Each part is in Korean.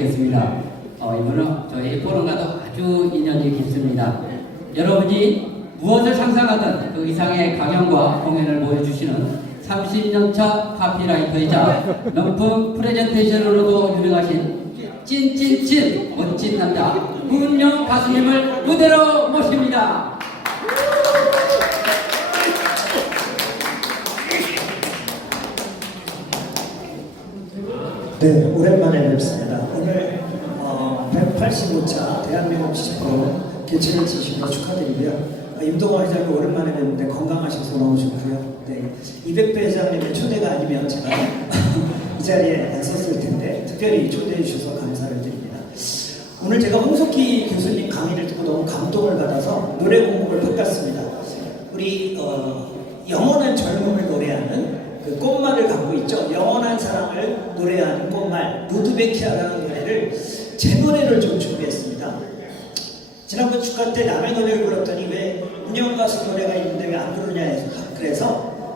모시겠습니다. 어, 이분은 저희 포럼과도 아주 인연이 깊습니다. 여러분이 무엇을 상상하든 그 이상의 강연과 공연을 보여주시는 30년차 카피라이터이자 명품 프레젠테이션으로도 유명하신 찐찐찐 멋진 남자 문영 가수님을 무대로 모십니다. 네, 오랜만에 뵙습니다. 오늘 어, 185차 대한민국 지식포럼 개최를 진심으로 축하드리고요. 어, 임동호 회장님 오랜만에 뵙는데 건강하셔서 너무 좋고요. 네, 이백배 회장님의 초대가 아니면 제가 이 자리에 안 섰을 텐데 특별히 초대해 주셔서 감사를 드립니다. 오늘 제가 홍석희 교수님 강의를 듣고 너무 감동을 받아서 노래 공부를 바꿨습니다. 우리 어, 영원한 젊음을 노래하는 그 꽃말을 갖고 있죠. 영원한 사랑을 노래하는 꽃말 루드베키아라는 노래를 제 노래를 좀 준비했습니다. 지난번 축하 때 남의 노래를 불렀더니 왜 운영 가수 노래가 있는데 왜 안 부르냐 해서 그래서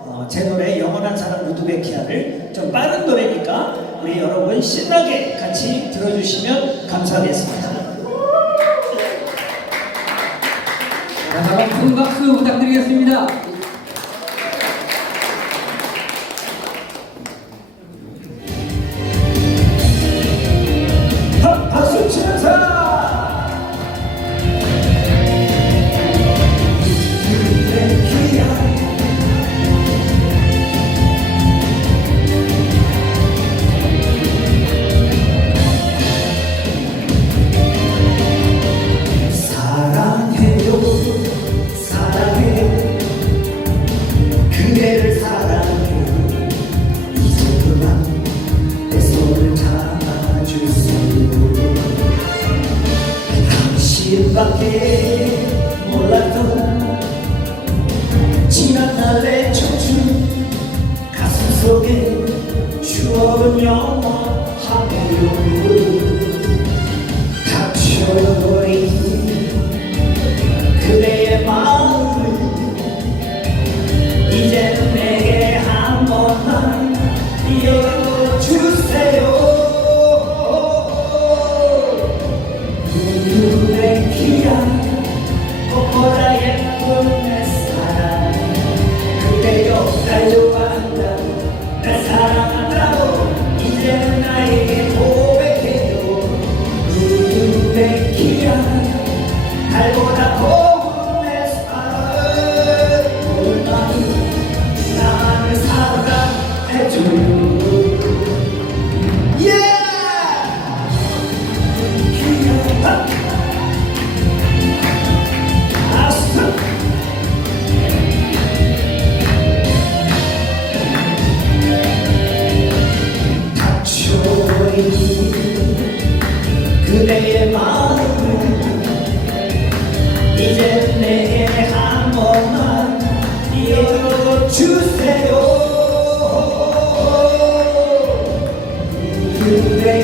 어, 제 노래 영원한 사랑 루드베키아를 좀 빠른 노래니까 우리 여러분 신나게 같이 들어주시면 감사하겠습니다. 다시 한번 큰 박수 부탁드리겠습니다. 지난 날의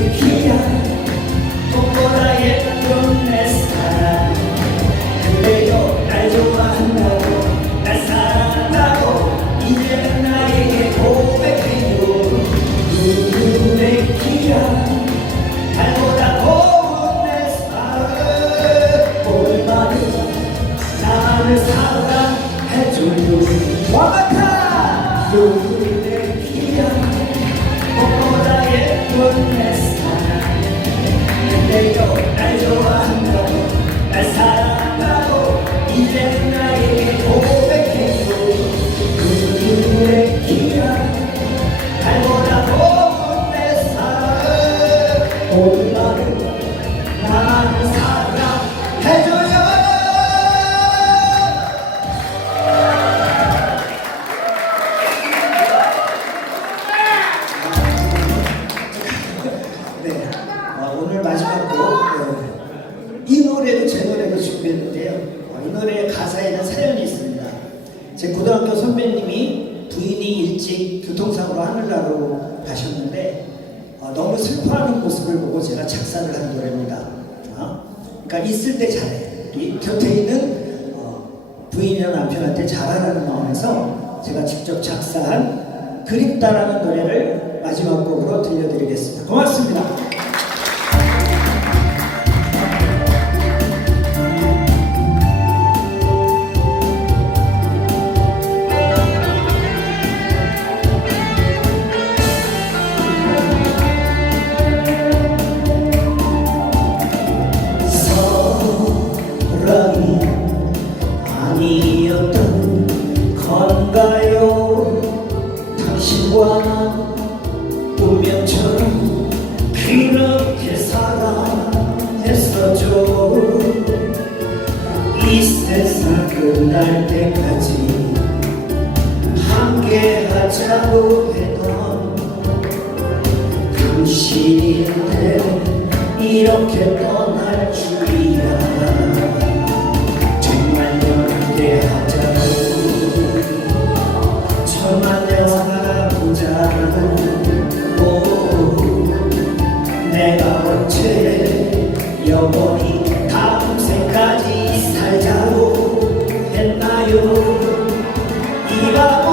꽃보다 일찍 교통사고로 하늘나라로 가셨는데 어, 너무 슬퍼하는 모습을 보고 제가 작사를 한 노래입니다. 어? 그러니까 있을 때 잘해. 이 곁에 있는 어, 부인이나 남편한테 잘하라는 마음에서 제가 직접 작사한 그립다라는 노래를 마지막 곡으로 들려드리겠습니다. 고맙습니다. 갈 때까지 함께 하자고 했던 당신인데 이렇게 떠나 내가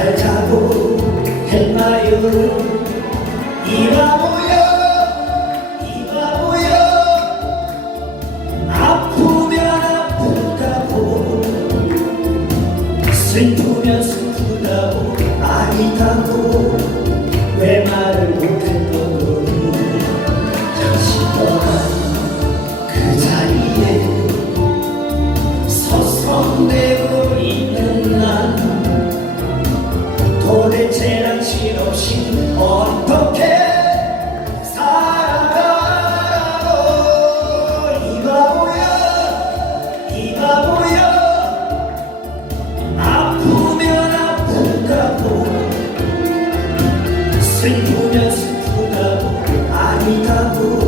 살자고 했나요? 이 바보여 이 바보여. 아프면 아프다고 슬프면 슬프다고 아니다고. 슬프면 슬프다고 아니다고